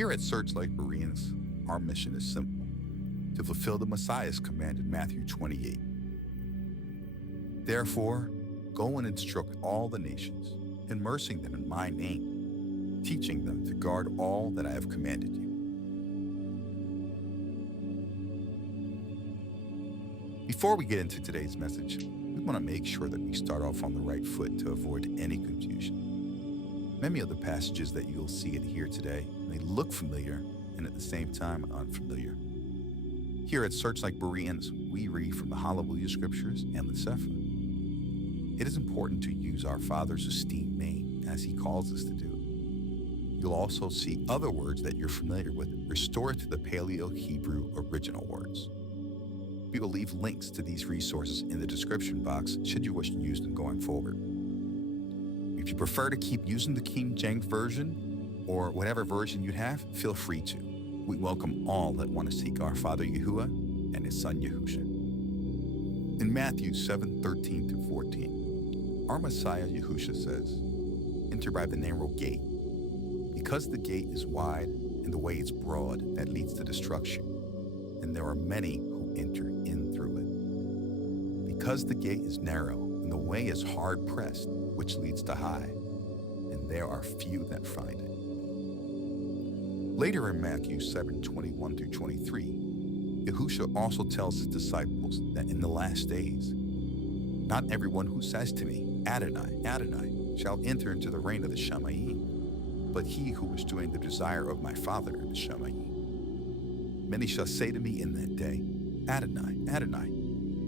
Here at Searchlight Bereans, our mission is simple: to fulfill the Messiah's command in Matthew 28. Therefore, go and instruct all the nations, immersing them in my name, teaching them to guard all that I have commanded you. Before we get into today's message, we want to make sure that we start off on the right foot to avoid any confusion. Many of the passages that you'll see and hear today may look familiar and at the same time unfamiliar. Here at Searchlight Bereans, we read from the Hallelujah Scriptures and the Sefer. It is important to use our Father's esteemed name as He calls us to do. You'll also see other words that you're familiar with restored to the Paleo-Hebrew original words. We will leave links to these resources in the description box should you wish to use them going forward. If you prefer to keep using the King James Version or whatever version you have, feel free to. We welcome all that want to seek our Father Yahuah and His Son Yahusha. In Matthew 7:13-14, our Messiah Yahusha says, "Enter by the narrow gate, because the gate is wide and the way is broad that leads to destruction, and there are many who enter in through it. Because the gate is narrow and the way is hard pressed, which leads to high, and there are few that find it." Later in Matthew 7:21-23, Yahusha also tells his disciples that in the last days, not everyone who says to me, "Adonai, Adonai," shall enter into the reign of the Shamayim, but he who is doing the desire of my Father in the Shamayim. Many shall say to me in that day, "Adonai, Adonai,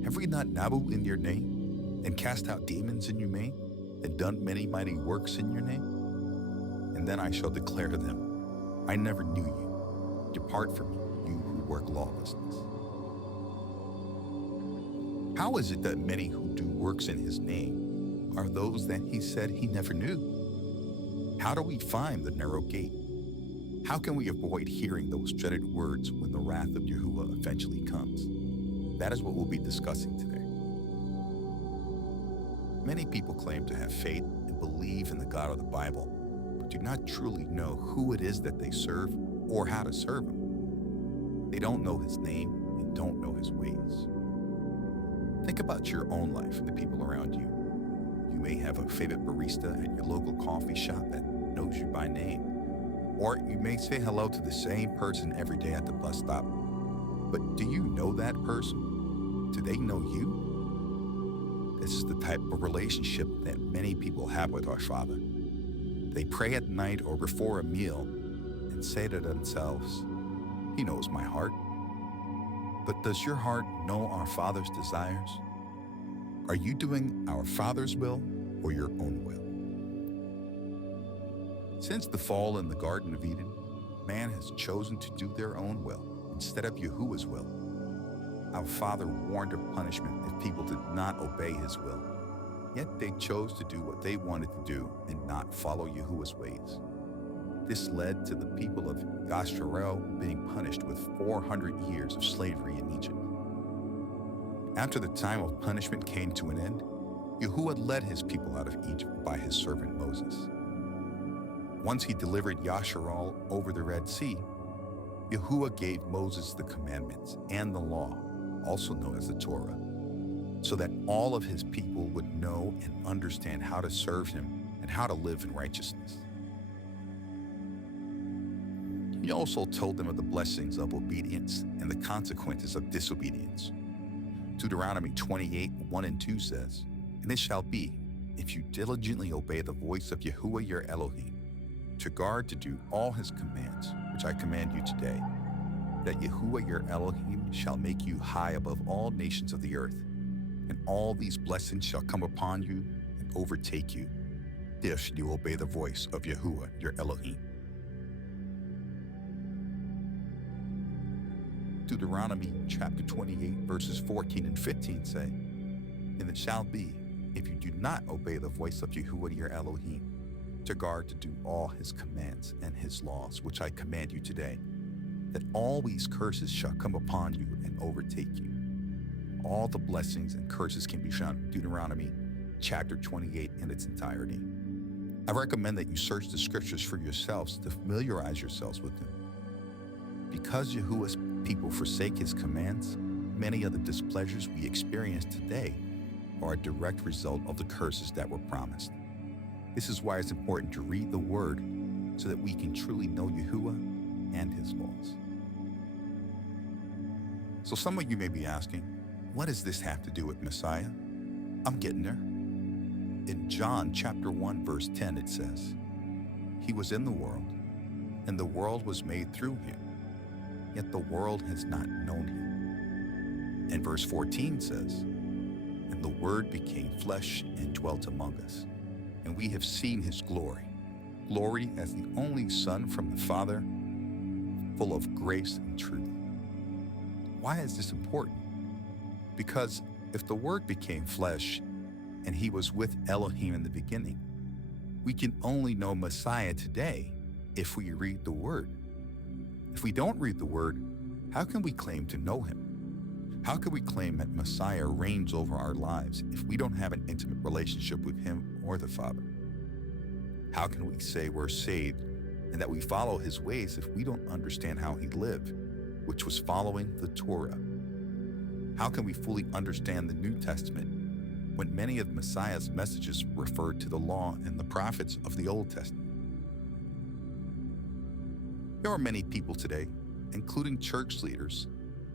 have we not Nabu in your name, and cast out demons in your name, and done many mighty works in your name?" And then I shall declare to them, "I never knew you. Depart from me, you who work lawlessness." How is it that many who do works in His name are those that He said He never knew? How do we find the narrow gate? How can we avoid hearing those dreaded words when the wrath of Yahuah eventually comes? That is what we'll be discussing today. Many people claim to have faith and believe in the God of the Bible, but do not truly know who it is that they serve or how to serve Him. They don't know His name and don't know His ways. Think about your own life and the people around you. You may have a favorite barista at your local coffee shop that knows you by name, or you may say hello to the same person every day at the bus stop. But do you know that person? Do they know you? This is the type of relationship that many people have with our Father. They pray at night or before a meal and say to themselves, "He knows my heart." But does your heart know our Father's desires? Are you doing our Father's will or your own will? Since the fall in the Garden of Eden, man has chosen to do their own will instead of Yahuah's will. Our Father warned of punishment if people did not obey His will, yet they chose to do what they wanted to do and not follow Yahuah's ways. This led to the people of Yisrael being punished with 400 years of slavery in Egypt. After the time of punishment came to an end, Yahuah led His people out of Egypt by His servant Moses. Once He delivered Yisrael over the Red Sea, Yahuah gave Moses the commandments and the law, also known as the Torah, so that all of His people would know and understand how to serve Him and how to live in righteousness. He also told them of the blessings of obedience and the consequences of disobedience. Deuteronomy 28:1-2 says, "And it shall be, if you diligently obey the voice of Yahuah your Elohim, to guard to do all His commands, which I command you today, that Yahuah your Elohim shall make you high above all nations of the earth, and all these blessings shall come upon you and overtake you, if you obey the voice of Yahuah your Elohim." Deuteronomy chapter 28 verses 14 and 15 say, "And it shall be, if you do not obey the voice of Yahuah your Elohim, to guard to do all His commands and His laws, which I command you today, that all these curses shall come upon you and overtake you." All the blessings and curses can be found in Deuteronomy chapter 28 in its entirety. I recommend that you search the Scriptures for yourselves to familiarize yourselves with them. Because Yahuah's people forsake his commands, many of the displeasures we experience today are a direct result of the curses that were promised. This is why it's important to read the Word so that we can truly know Yahuah and his laws. So some of you may be asking, what does this have to do with Messiah? I'm getting there. In John chapter 1, verse 10, it says, "He was in the world, and the world was made through him, yet the world has not known him." And verse 14 says, "And the Word became flesh and dwelt among us, and we have seen his glory, glory as the only Son from the Father, full of grace and truth." Why is this important? Because if the Word became flesh and he was with Elohim in the beginning, we can only know Messiah today if we read the Word. If we don't read the Word, how can we claim to know him? How can we claim that Messiah reigns over our lives if we don't have an intimate relationship with him or the Father? How can we say we're saved and that we follow his ways if we don't understand how he lived, which was following the Torah? How can we fully understand the New Testament when many of Messiah's messages referred to the law and the prophets of the Old Testament? There are many people today, including church leaders,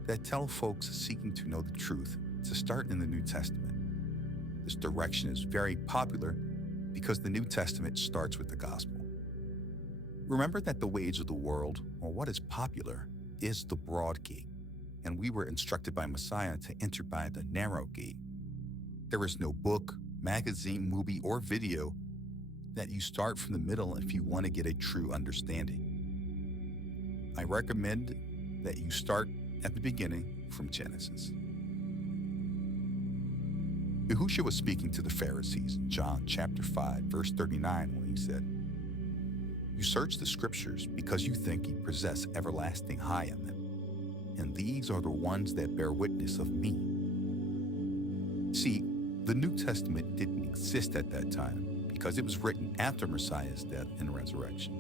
that tell folks seeking to know the truth to start in the New Testament. This direction is very popular because the New Testament starts with the gospel. Remember that the ways of the world, or what is popular, is the broad gate, and we were instructed by Messiah to enter by the narrow gate. There is no book, magazine, movie, or video that you start from the middle if you want to get a true understanding. I recommend that you start at the beginning from Genesis. Yahushua was speaking to the Pharisees in John chapter 5, verse 39, when he said, "You search the scriptures because you think you possess everlasting high in them, and these are the ones that bear witness of me." See, the New Testament didn't exist at that time because it was written after Messiah's death and resurrection.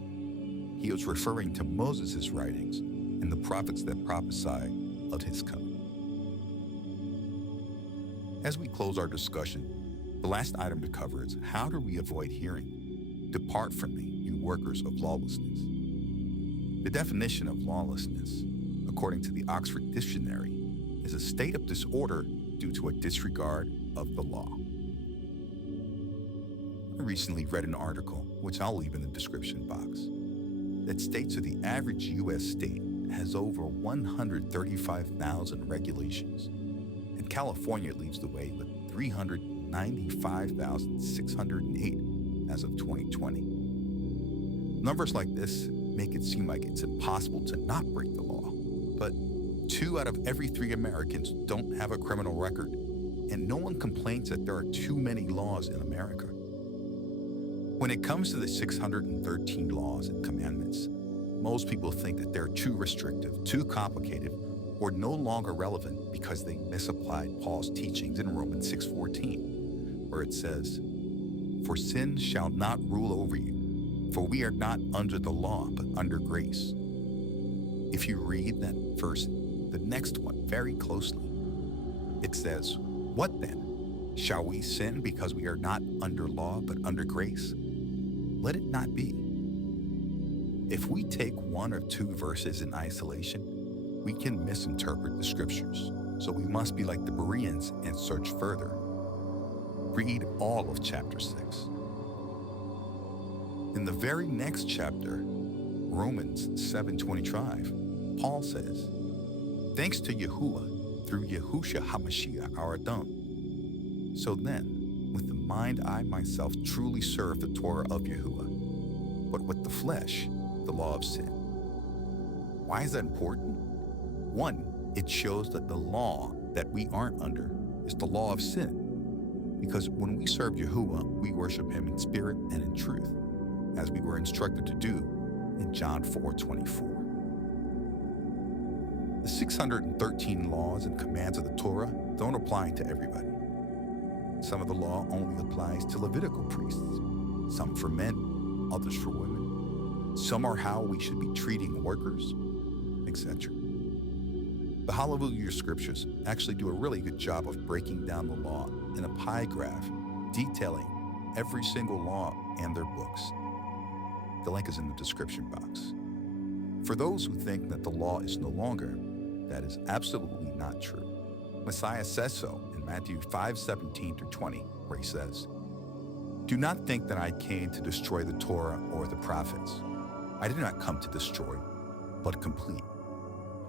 He was referring to Moses' writings and the prophets that prophesied of his coming. As we close our discussion, the last item to cover is, how do we avoid hearing, "Depart from me, you workers of lawlessness"? The definition of lawlessness, according to the Oxford Dictionary, is a state of disorder due to a disregard of the law. I recently read an article, which I'll leave in the description box, that states that the average U.S. state has over 135,000 regulations, and California leads the way with 395,608 as of 2020. Numbers like this make it seem like it's impossible to not break the law, but 2 out of every 3 Americans don't have a criminal record, and no one complains that there are too many laws in America. When it comes to the 613 laws and commandments, most people think that they're too restrictive, too complicated, or no longer relevant because they misapplied Paul's teachings in Romans 6:14, where it says, "For sin shall not rule over you, for we are not under the law, but under grace." If you read that verse, the next one, very closely, it says, "What then? Shall we sin because we are not under law, but under grace? Let it not be." If we take 1 or 2 verses in isolation, we can misinterpret the scriptures. So we must be like the Bereans and search further. Read all of chapter 6. In the very next chapter, Romans 7:25, Paul says, "Thanks to Yahuah, through Yahushua HaMashiach our Adon. So then, with the mind I myself truly serve the Torah of Yahuah, but with the flesh, the law of sin." Why is that important? 1, it shows that the law that we aren't under is the law of sin. Because when we serve Yahuah, we worship him in spirit and in truth, as we were instructed to do in John 4:24. The 613 laws and commands of the Torah don't apply to everybody. Some of the law only applies to Levitical priests, some for men, others for women. Some are how we should be treating workers, etc. The Hallelujah scriptures actually do a really good job of breaking down the law in a pie graph, detailing every single law and their books. The link is in the description box. For those who think that the law is no longer, that is absolutely not true. Messiah says so in Matthew 5:17-20, where he says, "Do not think that I came to destroy the Torah or the prophets. I did not come to destroy, but complete.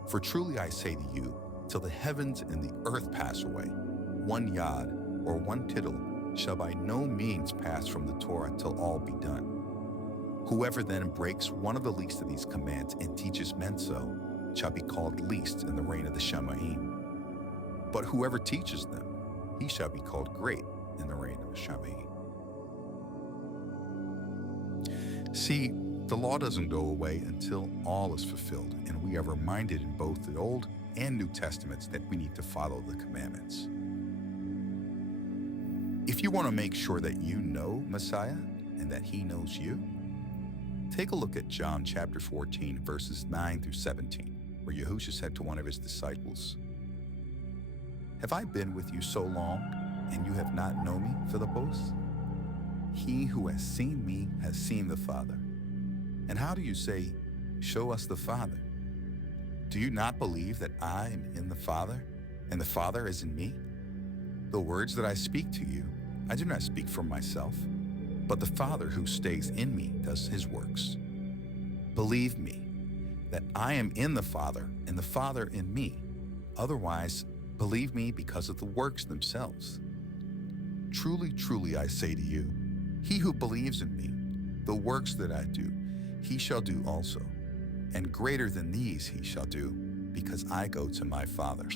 For truly I say to you, till the heavens and the earth pass away, one yod or one tittle shall by no means pass from the Torah till all be done. Whoever then breaks one of the least of these commands and teaches men so shall be called least in the reign of the Shamaim. But whoever teaches them, he shall be called great in the reign of the Shamaim." See, the law doesn't go away until all is fulfilled, and we are reminded in both the Old and New Testaments that we need to follow the commandments. If you want to make sure that you know Messiah and that he knows you, take a look at John chapter 14, verses 9-17, where Yahuah said to one of his disciples, "Have I been with you so long, and you have not known me, Philippos? He who has seen me has seen the Father. And how do you say, 'Show us the Father'? Do you not believe that I am in the Father, and the Father is in me? The words that I speak to you, I do not speak for myself, but the Father who stays in me does his works. Believe me that I am in the Father, and the Father in me. Otherwise, believe me because of the works themselves. Truly, truly, I say to you, he who believes in me, the works that I do, he shall do also, and greater than these he shall do, because I go to my Father.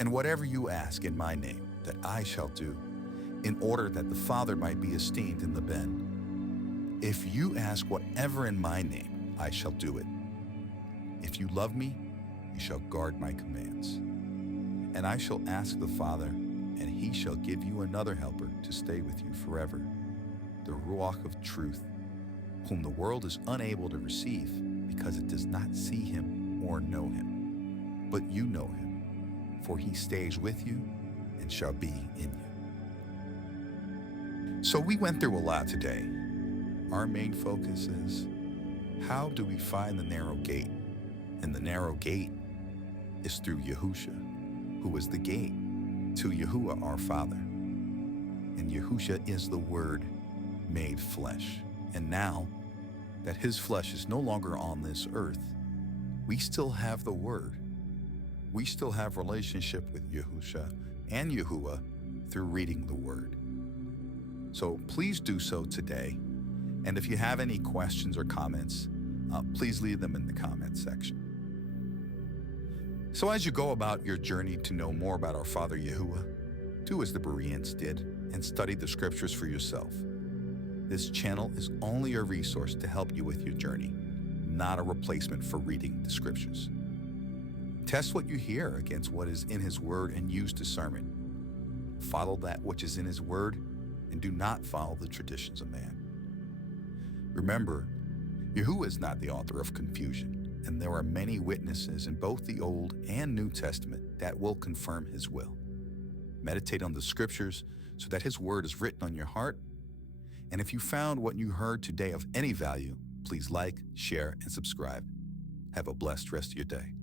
And whatever you ask in my name, that I shall do, in order that the Father might be esteemed in the Ben. If you ask whatever in my name, I shall do it. If you love me, you shall guard my commands. And I shall ask the Father, and he shall give you another helper to stay with you forever, the Ruach of truth, whom the world is unable to receive because it does not see him or know him. But you know him, for he stays with you and shall be in you." So we went through a lot today. Our main focus is, how do we find the narrow gate? And the narrow gate is through Yahuah, who is the gate to Yahuah our Father. And Yahuah is the Word made flesh. And now that his flesh is no longer on this earth, we still have the Word. We still have relationship with Yahuah and Yahuah through reading the Word. So please do so today. And if you have any questions or comments, please leave them in the comment section. So as you go about your journey to know more about our Father Yahuah, do as the Bereans did and study the scriptures for yourself. This channel is only a resource to help you with your journey, not a replacement for reading the scriptures. Test what you hear against what is in his word and use discernment. Follow that which is in his word and do not follow the traditions of man. Remember, Yahuah is not the author of confusion, and there are many witnesses in both the Old and New Testament that will confirm his will. Meditate on the scriptures so that his word is written on your heart. And if you found what you heard today of any value, please like, share, and subscribe. Have a blessed rest of your day.